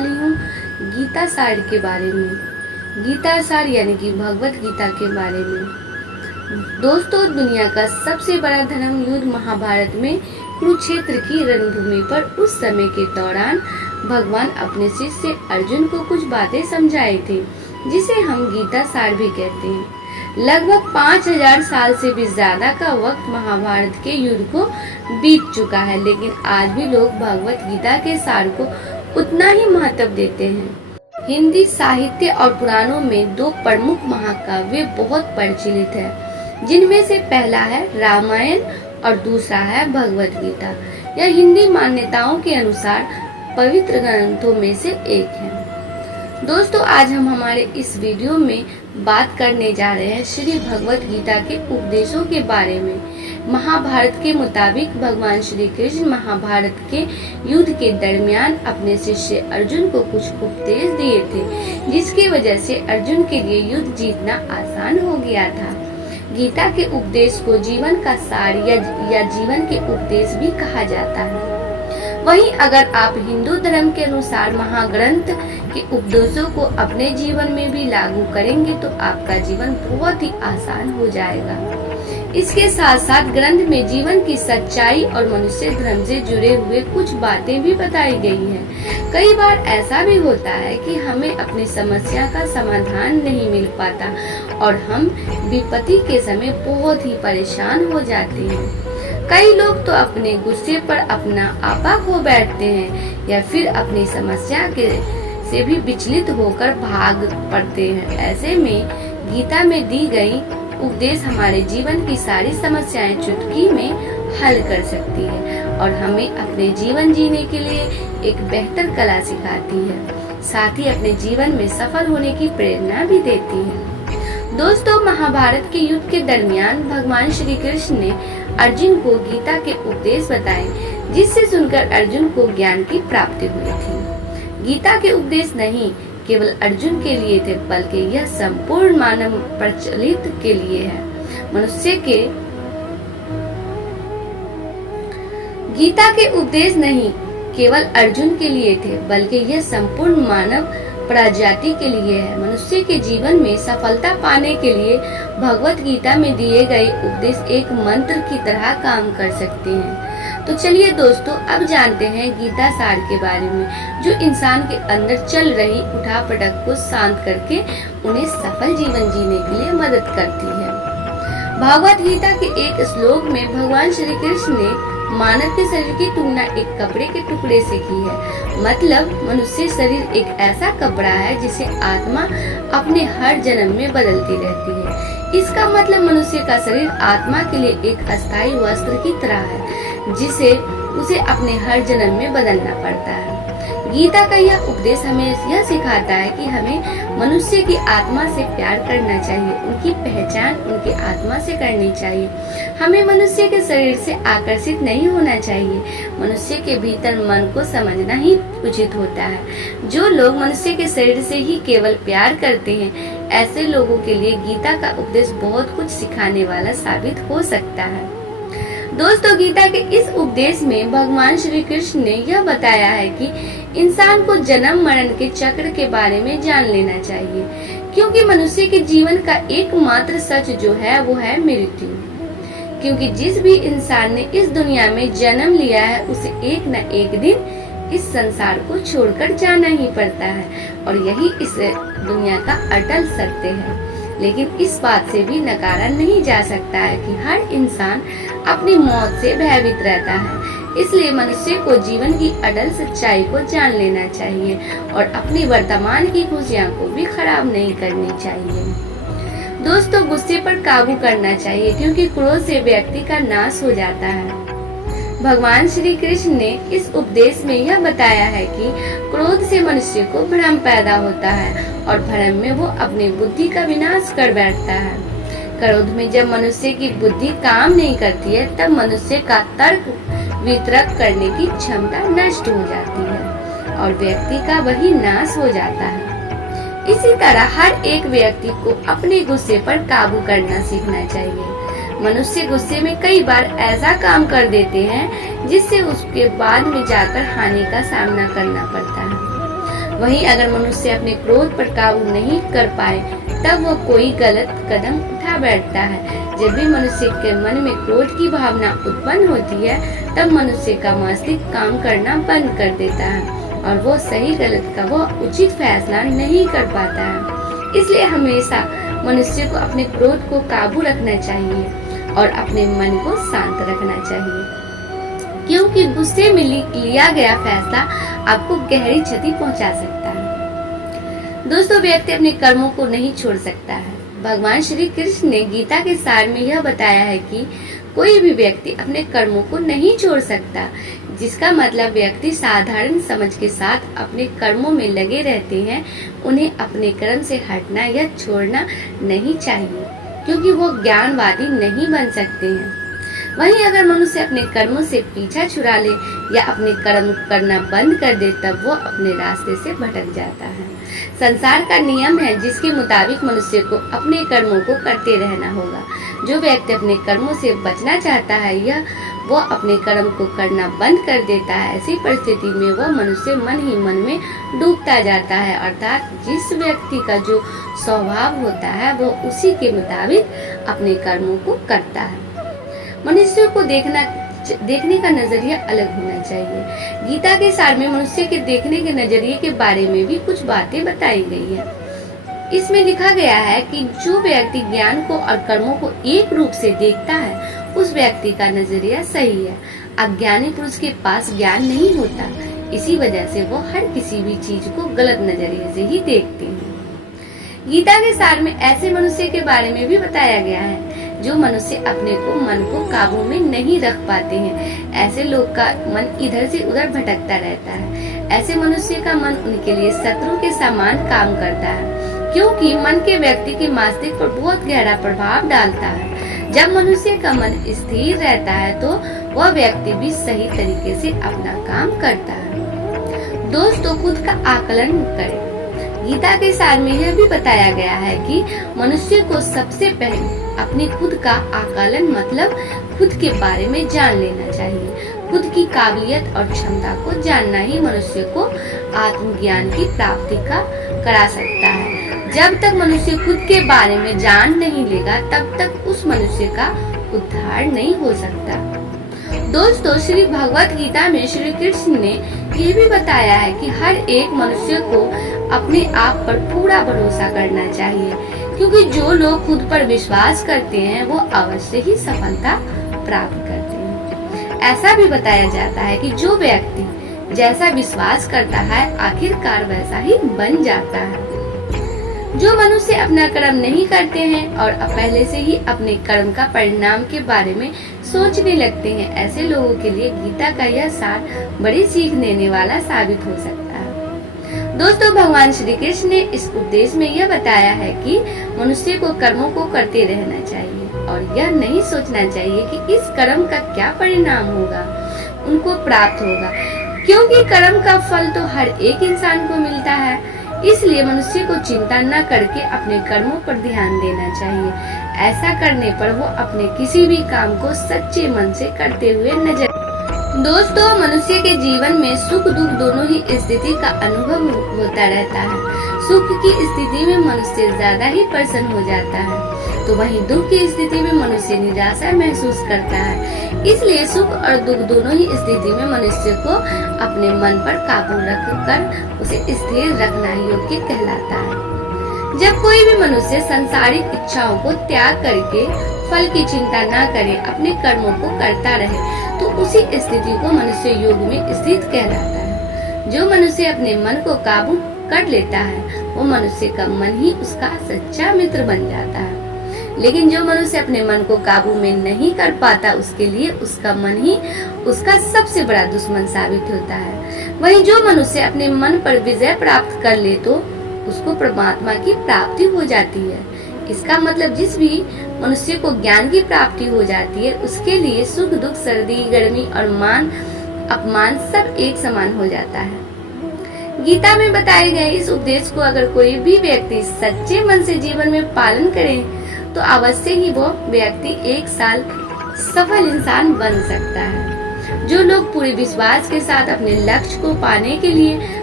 वाली हूँ गीता सार के बारे में। गीता सार यानी कि भगवत गीता के बारे में। दोस्तों, दुनिया का सबसे बड़ा धर्म युद्ध महाभारत में कुरुक्षेत्र की रणभूमि पर उस समय के दौरान भगवान अपने शिष्य अर्जुन को कुछ बातें समझाए थे, जिसे हम गीता सार भी कहते हैं। लगभग 5000 साल से भी ज्यादा का वक्त महाभारत के युद्ध को बीत चुका है, लेकिन आज भी लोग भगवत गीता के सार को उतना ही महत्व देते हैं। हिंदी साहित्य और पुराणों में दो प्रमुख महाकाव्य बहुत प्रचलित है, जिनमें से पहला है रामायण और दूसरा है भगवत गीता। यह हिंदी मान्यताओं के अनुसार पवित्र ग्रंथों में से एक है। दोस्तों, आज हम हमारे इस वीडियो में बात करने जा रहे हैं श्री भगवत गीता के उपदेशों के बारे में। महाभारत के मुताबिक भगवान श्री कृष्ण महाभारत के युद्ध के दरमियान अपने शिष्य अर्जुन को कुछ उपदेश दिए थे, जिसकी वजह से अर्जुन के लिए युद्ध जीतना आसान हो गया था। गीता के उपदेश को जीवन का सार या जीवन के उपदेश भी कहा जाता है। वहीं अगर आप हिंदू धर्म के अनुसार महाग्रंथ के उपदेशों को अपने जीवन में भी लागू करेंगे तो आपका जीवन बहुत ही आसान हो जाएगा। इसके साथ साथ ग्रंथ में जीवन की सच्चाई और मनुष्य धर्म से जुड़े हुए कुछ बातें भी बताई गई हैं। कई बार ऐसा भी होता है कि हमें अपनी समस्या का समाधान नहीं मिल पाता और हम विपत्ति के समय बहुत ही परेशान हो जाते हैं। कई लोग तो अपने गुस्से पर अपना आपा खो बैठते हैं या फिर अपनी समस्या से भी विचलित होकर भाग पड़ते हैं। ऐसे में गीता में दी गई उपदेश हमारे जीवन की सारी समस्याएं चुटकी में हल कर सकती है और हमें अपने जीवन जीने के लिए एक बेहतर कला सिखाती है, साथ ही अपने जीवन में सफल होने की प्रेरणा भी देती है। दोस्तों, महाभारत के युद्ध के दरमियान भगवान श्री कृष्ण ने अर्जुन को गीता के उपदेश बताए, जिससे सुनकर अर्जुन को ज्ञान की प्राप्ति हुई थी। गीता के उपदेश नहीं केवल अर्जुन के लिए थे, बल्कि यह संपूर्ण मानव प्रचलित के लिए है। गीता के उपदेश नहीं केवल अर्जुन के लिए थे, बल्कि यह संपूर्ण मानव प्रजाति के लिए है। मनुष्य के जीवन में सफलता पाने के लिए भगवत गीता में दिए गए उपदेश एक मंत्र की तरह काम कर सकते हैं। तो चलिए दोस्तों, अब जानते हैं गीता सार के बारे में, जो इंसान के अंदर चल रही उठापटक को शांत करके उन्हें सफल जीवन जीने के लिए मदद करती है। भगवत गीता के एक श्लोक में भगवान श्री कृष्ण ने मानव के शरीर की तुलना एक कपड़े के टुकड़े से की है। मतलब मनुष्य शरीर एक ऐसा कपड़ा है जिसे आत्मा अपने हर जन्म में बदलती रहती है। इसका मतलब मनुष्य का शरीर आत्मा के लिए एक अस्थायी वस्त्र की तरह है, जिसे उसे अपने हर जन्म में बदलना पड़ता है। गीता का यह उपदेश हमें यह सिखाता है कि हमें मनुष्य की आत्मा से प्यार करना चाहिए, उनकी पहचान उनकी आत्मा से करनी चाहिए। हमें मनुष्य के शरीर से आकर्षित नहीं होना चाहिए। मनुष्य के भीतर मन को समझना ही उचित होता है। जो लोग मनुष्य के शरीर से ही केवल प्यार करते हैं, ऐसे लोगों के लिए गीता का उपदेश बहुत कुछ सिखाने वाला साबित हो सकता है। दोस्तों, गीता के इस उपदेश में भगवान श्री कृष्ण ने यह बताया है कि इंसान को जन्म मरण के चक्र के बारे में जान लेना चाहिए, क्योंकि मनुष्य के जीवन का एकमात्र सच जो है वो है मृत्यु। क्योंकि जिस भी इंसान ने इस दुनिया में जन्म लिया है, उसे एक न एक दिन इस संसार को छोड़कर जाना ही पड़ता है और यही इस दुनिया का अटल सत्य है। लेकिन इस बात से भी नकारा नहीं जा सकता है कि हर इंसान अपनी मौत से भयभीत रहता है। इसलिए मनुष्य को जीवन की अटल सच्चाई को जान लेना चाहिए और अपनी वर्तमान की खुशियाँ को भी खराब नहीं करनी चाहिए। दोस्तों, गुस्से पर काबू करना चाहिए, क्योंकि क्रोध से व्यक्ति का नाश हो जाता है। भगवान श्री कृष्ण ने इस उपदेश में यह बताया है कि क्रोध से मनुष्य को भ्रम पैदा होता है और भ्रम में वो अपनी बुद्धि का विनाश कर बैठता है। क्रोध में जब मनुष्य की बुद्धि काम नहीं करती है, तब मनुष्य का तर्क वितर्क करने की क्षमता नष्ट हो जाती है और व्यक्ति का वही नाश हो जाता है। इसी तरह हर एक व्यक्ति को अपने गुस्से पर काबू करना सीखना चाहिए। मनुष्य गुस्से में कई बार ऐसा काम कर देते हैं जिससे उसके बाद में जाकर हानि का सामना करना पड़ता है। वहीं अगर मनुष्य अपने क्रोध पर काबू नहीं कर पाए तब वो कोई गलत कदम उठा बैठता है। जब भी मनुष्य के मन में क्रोध की भावना उत्पन्न होती है तब मनुष्य का मस्तिष्क काम करना बंद कर देता है और वो सही गलत का वो उचित फैसला नहीं कर पाता है। इसलिए हमेशा मनुष्य को अपने क्रोध को काबू रखना चाहिए और अपने मन को शांत रखना चाहिए, क्योंकि गुस्से में लिया गया फैसला आपको गहरी क्षति पहुंचा सकता है। दोस्तों, व्यक्ति अपने कर्मों को नहीं छोड़ सकता है। भगवान श्री कृष्ण ने गीता के सार में यह बताया है कि कोई भी व्यक्ति अपने कर्मों को नहीं छोड़ सकता, जिसका मतलब व्यक्ति साधारण समझ के साथ अपने कर्मों में लगे रहते हैं। उन्हें अपने कर्म से हटना या छोड़ना नहीं चाहिए, क्योंकि वो ज्ञानवादी नहीं बन सकते हैं। वहीं अगर मनुष्य अपने कर्मों से पीछा छुड़ा ले या अपने कर्म करना बंद कर दे तब वो अपने रास्ते से भटक जाता है। संसार का नियम है जिसके मुताबिक मनुष्य को अपने कर्मों को करते रहना होगा। जो व्यक्ति अपने कर्मों से बचना चाहता है या वो अपने कर्म को करना बंद कर देता है, ऐसी परिस्थिति में वह मनुष्य मन ही मन में डूबता जाता है। अर्थात जिस व्यक्ति का जो स्वभाव होता है वो उसी के मुताबिक अपने कर्मों को करता है। मनुष्य को देखने का नजरिया अलग होना चाहिए। गीता के सार में मनुष्य के देखने के नजरिए के बारे में भी कुछ बातें बताई गई है। इसमें लिखा गया है कि जो व्यक्ति ज्ञान को और कर्मों को एक रूप से देखता है उस व्यक्ति का नजरिया सही है। अज्ञानी पुरुष के पास ज्ञान नहीं होता, इसी वजह से वो हर किसी भी चीज को गलत नजरिए से ही देखते हैं। गीता के सार में ऐसे मनुष्य के बारे में भी बताया गया है जो मनुष्य अपने मन को काबू में नहीं रख पाते हैं। ऐसे लोग का मन इधर से उधर भटकता रहता है। ऐसे मनुष्य का मन उनके लिए शत्रु के समान काम करता है, क्योंकि मन के व्यक्ति के मस्तिष्क पर बहुत गहरा प्रभाव डालता है। जब मनुष्य का मन स्थिर रहता है तो वह व्यक्ति भी सही तरीके से अपना काम करता है। दोस्तों, खुद का आकलन करें। गीता के सार में यह भी बताया गया है कि मनुष्य को सबसे पहले अपनी खुद का आकलन मतलब खुद के बारे में जान लेना चाहिए। खुद की काबिलियत और क्षमता को जानना ही मनुष्य को आत्मज्ञान की प्राप्ति करा सकता है। जब तक मनुष्य खुद के बारे में जान नहीं लेगा तब तक उस मनुष्य का उद्धार नहीं हो सकता। दोस्तों, श्री भगवत गीता में श्री कृष्ण ने यह भी बताया है कि हर एक मनुष्य को अपने आप पर पूरा भरोसा करना चाहिए, क्योंकि जो लोग खुद पर विश्वास करते हैं वो अवश्य ही सफलता प्राप्त करते हैं। ऐसा भी बताया जाता है कि जो व्यक्ति जैसा विश्वास करता है आखिरकार वैसा ही बन जाता है। जो मनुष्य अपना कर्म नहीं करते हैं और पहले से ही अपने कर्म का परिणाम के बारे में सोचने लगते हैं, ऐसे लोगों के लिए गीता का यह सार बड़ी सीख देने वाला साबित हो सकता है। दोस्तों, भगवान श्री कृष्ण ने इस उपदेश में यह बताया है कि मनुष्य को कर्मों को करते रहना चाहिए और यह नहीं सोचना चाहिए कि इस कर्म का क्या परिणाम होगा, उनको प्राप्त होगा, क्योंकि कर्म का फल तो हर एक इंसान को मिलता है। इसलिए मनुष्य को चिंता न करके अपने कर्मों पर ध्यान देना चाहिए। ऐसा करने पर वो अपने किसी भी काम को सच्चे मन से करते हुए नजर। दोस्तों, मनुष्य के जीवन में सुख दुख दोनों ही स्थिति का अनुभव होता रहता है। सुख की स्थिति में मनुष्य ज्यादा ही प्रसन्न हो जाता है, तो वहीं दुख की स्थिति में मनुष्य निराशा महसूस करता है। इसलिए सुख और दुख दोनों ही स्थिति में मनुष्य को अपने मन पर काबू रखकर उसे स्थिर रखना योग्य कहलाता है। जब कोई भी मनुष्य सांसारिक इच्छाओं को त्याग करके फल की चिंता न करे, अपने कर्मों को करता रहे, तो उसी स्थिति को मनुष्य योग में स्थित कहलाता है। जो मनुष्य अपने मन को काबू कर लेता है वो मनुष्य का मन ही उसका सच्चा मित्र बन जाता है। लेकिन जो मनुष्य अपने मन को काबू में नहीं कर पाता उसके लिए उसका मन ही उसका सबसे बड़ा दुश्मन साबित होता है। वहीं जो मनुष्य अपने मन पर विजय प्राप्त कर ले तो उसको परमात्मा की प्राप्ति हो जाती है। इसका मतलब जिस भी मनुष्य को ज्ञान की प्राप्ति हो जाती है उसके लिए सुख दुख सर्दी गर्मी और मान अपमान सब एक समान हो जाता है। गीता में बताए गए इस उपदेश को अगर कोई भी व्यक्ति सच्चे मन से जीवन में पालन करे तो अवश्य ही वो व्यक्ति एक साल सफल इंसान बन सकता है। जो लोग पूरे विश्वास के साथ अपने लक्ष्य को पाने के लिए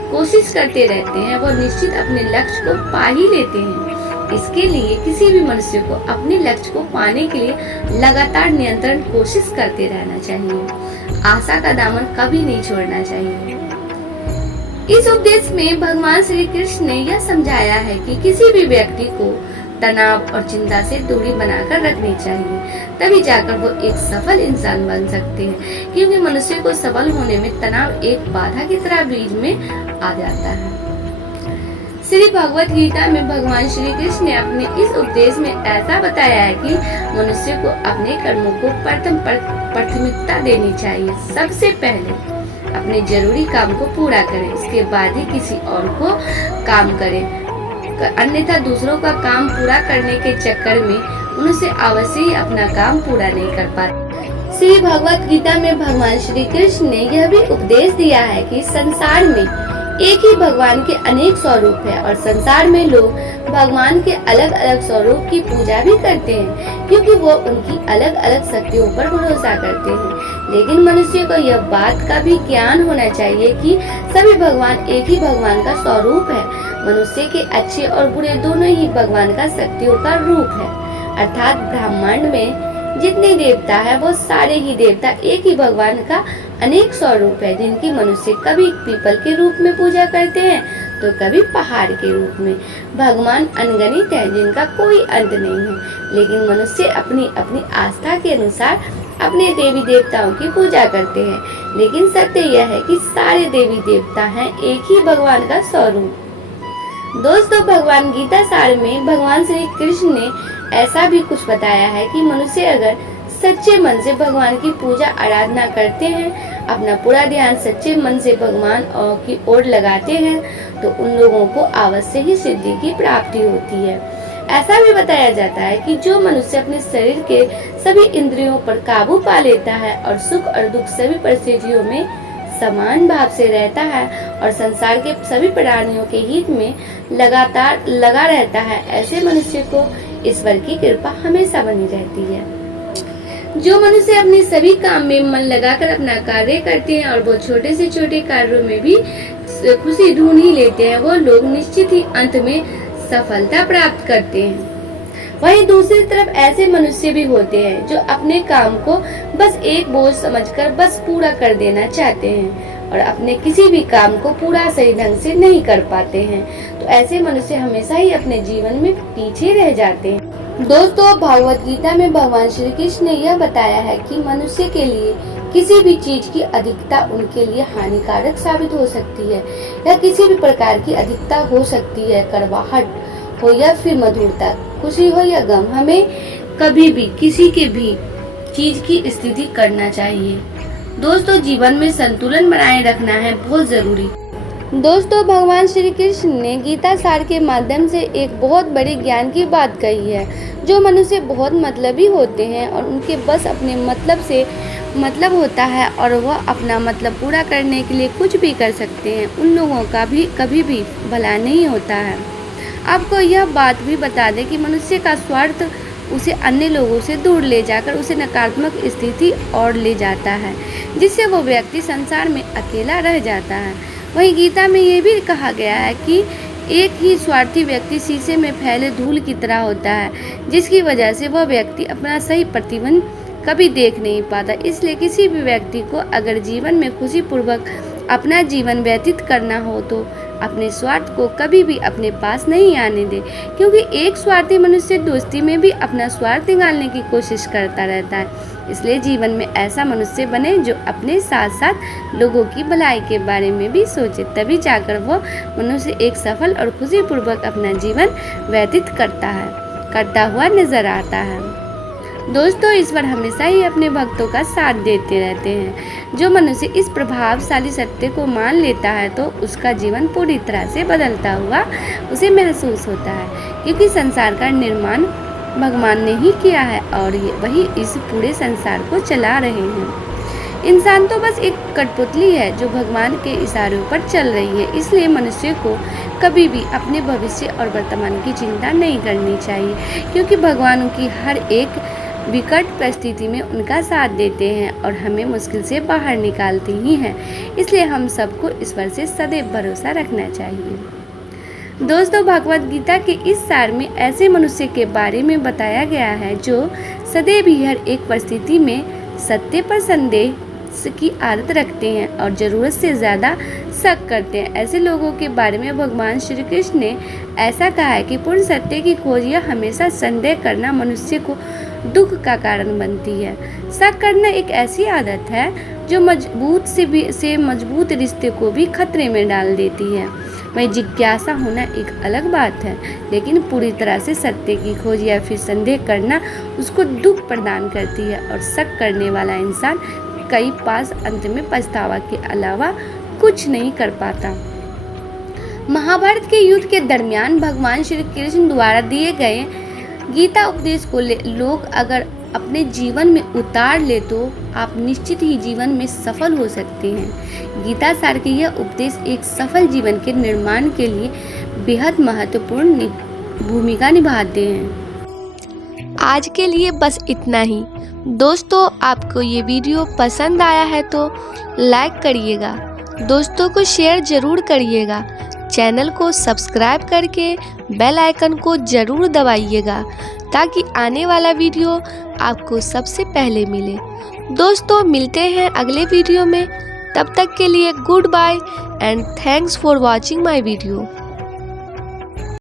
कोशिश करते रहते हैं वो निश्चित अपने लक्ष्य को पा ही लेते हैं। इसके लिए किसी भी मनुष्य को अपने लक्ष्य को पाने के लिए लगातार निरंतर कोशिश करते रहना चाहिए। आशा का दामन कभी नहीं छोड़ना चाहिए। इस उपदेश में भगवान श्री कृष्ण ने यह समझाया है कि किसी भी व्यक्ति को तनाव और चिंता से दूरी बनाकर रखनी चाहिए, तभी जाकर वो एक सफल इंसान बन सकते हैं। क्योंकि मनुष्य को सफल होने में तनाव एक बाधा की तरह बीच में आ जाता है। श्री भगवत गीता में भगवान श्री कृष्ण ने अपने इस उपदेश में ऐसा बताया है कि मनुष्य को अपने कर्मों को प्राथमिकता देनी चाहिए। सबसे पहले अपने जरूरी काम को पूरा करें, इसके बाद ही किसी और को काम करें। अन्यथा दूसरों का काम पूरा करने के चक्कर में उनसे अवश्य ही अपना काम पूरा नहीं कर पाते। श्री भगवत गीता में भगवान श्री कृष्ण ने यह भी उपदेश दिया है कि संसार में एक ही भगवान के अनेक स्वरूप है और संसार में लोग भगवान के अलग अलग स्वरूप की पूजा भी करते हैं, क्योंकि वो उनकी अलग अलग शक्तियों पर भरोसा करते हैं। लेकिन मनुष्य को यह बात का भी ज्ञान होना चाहिए कि सभी भगवान एक ही भगवान का स्वरूप है। मनुष्य के अच्छे और बुरे दोनों ही भगवान का शक्तियों का रूप है। अर्थात ब्रह्मांड में जितने देवता है वो सारे ही देवता एक ही भगवान का अनेक स्वरूप है, जिनकी मनुष्य कभी पीपल के रूप में पूजा करते हैं तो कभी पहाड़ के रूप में। भगवान अनगिनत है जिनका कोई अंत नहीं है, लेकिन मनुष्य अपनी अपनी आस्था के अनुसार अपने देवी देवताओं की पूजा करते हैं। लेकिन सत्य यह है कि सारे देवी देवता हैं एक ही भगवान का स्वरूप। दोस्तों, भगवान गीता सार में भगवान श्री कृष्ण ने ऐसा भी कुछ बताया है कि मनुष्य अगर सच्चे मन से भगवान की पूजा आराधना करते हैं, अपना पूरा ध्यान सच्चे मन से भगवान की ओर लगाते हैं, तो उन लोगों को अवश्य ही सिद्धि की प्राप्ति होती है। ऐसा भी बताया जाता है कि जो मनुष्य अपने शरीर के सभी इंद्रियों पर काबू पा लेता है और सुख और दुख सभी परिस्थितियों में समान भाव से रहता है और संसार के सभी प्राणियों के हित में लगातार लगा रहता है, ऐसे मनुष्य को ईश्वर की कृपा हमेशा बनी रहती है। जो मनुष्य अपने सभी काम में मन लगाकर अपना कार्य करते हैं और वो छोटे से छोटे कार्यों में भी खुशी ढूंढ ही लेते हैं, वो लोग निश्चित ही अंत में सफलता प्राप्त करते हैं। वहीं दूसरी तरफ ऐसे मनुष्य भी होते हैं जो अपने काम को बस एक बोझ समझकर बस पूरा कर देना चाहते हैं और अपने किसी भी काम को पूरा सही ढंग से नहीं कर पाते हैं, तो ऐसे मनुष्य हमेशा ही अपने जीवन में पीछे रह जाते हैं। दोस्तों, भगवत गीता में भगवान श्री कृष्ण ने यह बताया है कि मनुष्य के लिए किसी भी चीज की अधिकता उनके लिए हानिकारक साबित हो सकती है या किसी भी प्रकार की अधिकता हो सकती है। कड़वाहट हो या फिर मधुरता, खुशी हो या गम, हमें कभी भी किसी के भी चीज की स्थिति करना चाहिए। दोस्तों, जीवन में संतुलन बनाए रखना है बहुत जरूरी। दोस्तों, भगवान श्री कृष्ण ने गीता सार के माध्यम से एक बहुत बड़ी ज्ञान की बात कही है। जो मनुष्य बहुत मतलबी होते हैं और उनके बस अपने मतलब से मतलब होता है और वह अपना मतलब पूरा करने के लिए कुछ भी कर सकते हैं, उन लोगों का भी कभी भी भला नहीं होता है। आपको यह बात भी बता दें कि मनुष्य का स्वार्थ उसे अन्य लोगों से दूर ले जाकर उसे नकारात्मक स्थिति और ले जाता है, जिससे वो व्यक्ति संसार में अकेला रह जाता है। वहीं गीता में ये भी कहा गया है कि एक ही स्वार्थी व्यक्ति शीशे में फैले धूल की तरह होता है, जिसकी वजह से वह व्यक्ति अपना सही प्रतिबिंब कभी देख नहीं पाता। इसलिए किसी भी व्यक्ति को अगर जीवन में खुशीपूर्वक अपना जीवन व्यतीत करना हो तो अपने स्वार्थ को कभी भी अपने पास नहीं आने दे, क्योंकि एक स्वार्थी मनुष्य दोस्ती में भी अपना स्वार्थ निकालने की कोशिश करता रहता है। इसलिए जीवन में ऐसा मनुष्य बने जो अपने साथ साथ लोगों की भलाई के बारे में भी सोचे, तभी जाकर वो मनुष्य एक सफल और खुशीपूर्वक अपना जीवन व्यतीत करता हुआ नजर आता है। दोस्तों, ईश्वर हमेशा ही अपने भक्तों का साथ देते रहते हैं। जो मनुष्य इस प्रभावशाली सत्य को मान लेता है तो उसका जीवन पूरी तरह से बदलता हुआ उसे महसूस होता है, क्योंकि संसार का निर्माण भगवान ने ही किया है और वही इस पूरे संसार को चला रहे हैं। इंसान तो बस एक कठपुतली है जो भगवान के इशारों पर चल रही है। इसलिए मनुष्य को कभी भी अपने भविष्य और वर्तमान की चिंता नहीं करनी चाहिए, क्योंकि भगवान की हर एक विकट परिस्थिति में उनका साथ देते हैं और हमें मुश्किल से बाहर निकालते ही हैं। इसलिए हम सबको ईश्वर से सदैव भरोसा रखना चाहिए। दोस्तों, भगवद गीता के इस सार में ऐसे मनुष्य के बारे में बताया गया है जो सदैव ही हर एक परिस्थिति में सत्य पर संदेह की आदत रखते हैं और ज़रूरत से ज़्यादा शक करते हैं। ऐसे लोगों के बारे में भगवान श्री कृष्ण ने ऐसा कहा है कि पूर्ण सत्य की खोज या हमेशा संदेह करना मनुष्य को दुख का कारण बनती है। शक करना एक ऐसी आदत है जो मजबूत से मजबूत रिश्ते को भी खतरे में डाल देती है। वहीं जिज्ञासा होना एक अलग बात है, लेकिन पूरी तरह से सत्य की खोज या फिर संदेह करना उसको दुख प्रदान करती है और शक करने वाला इंसान कई पास अंत में पछतावा के अलावा कुछ नहीं कर पाता। महाभारत के युद्ध के दरमियान भगवान श्री कृष्ण द्वारा दिए गए गीता उपदेश को लोग अगर अपने जीवन में उतार ले तो आप निश्चित ही जीवन में सफल हो सकते हैं। गीता सार के यह उपदेश एक सफल जीवन के निर्माण के लिए बेहद महत्वपूर्ण भूमिका निभाते हैं। आज के लिए बस इतना ही। दोस्तों, आपको ये वीडियो पसंद आया है तो लाइक करिएगा, दोस्तों को शेयर ज़रूर करिएगा, चैनल को सब्सक्राइब करके बेल आइकन को ज़रूर दबाइएगा ताकि आने वाला वीडियो आपको सबसे पहले मिले। दोस्तों, मिलते हैं अगले वीडियो में। तब तक के लिए good bye and thanks for watching my video.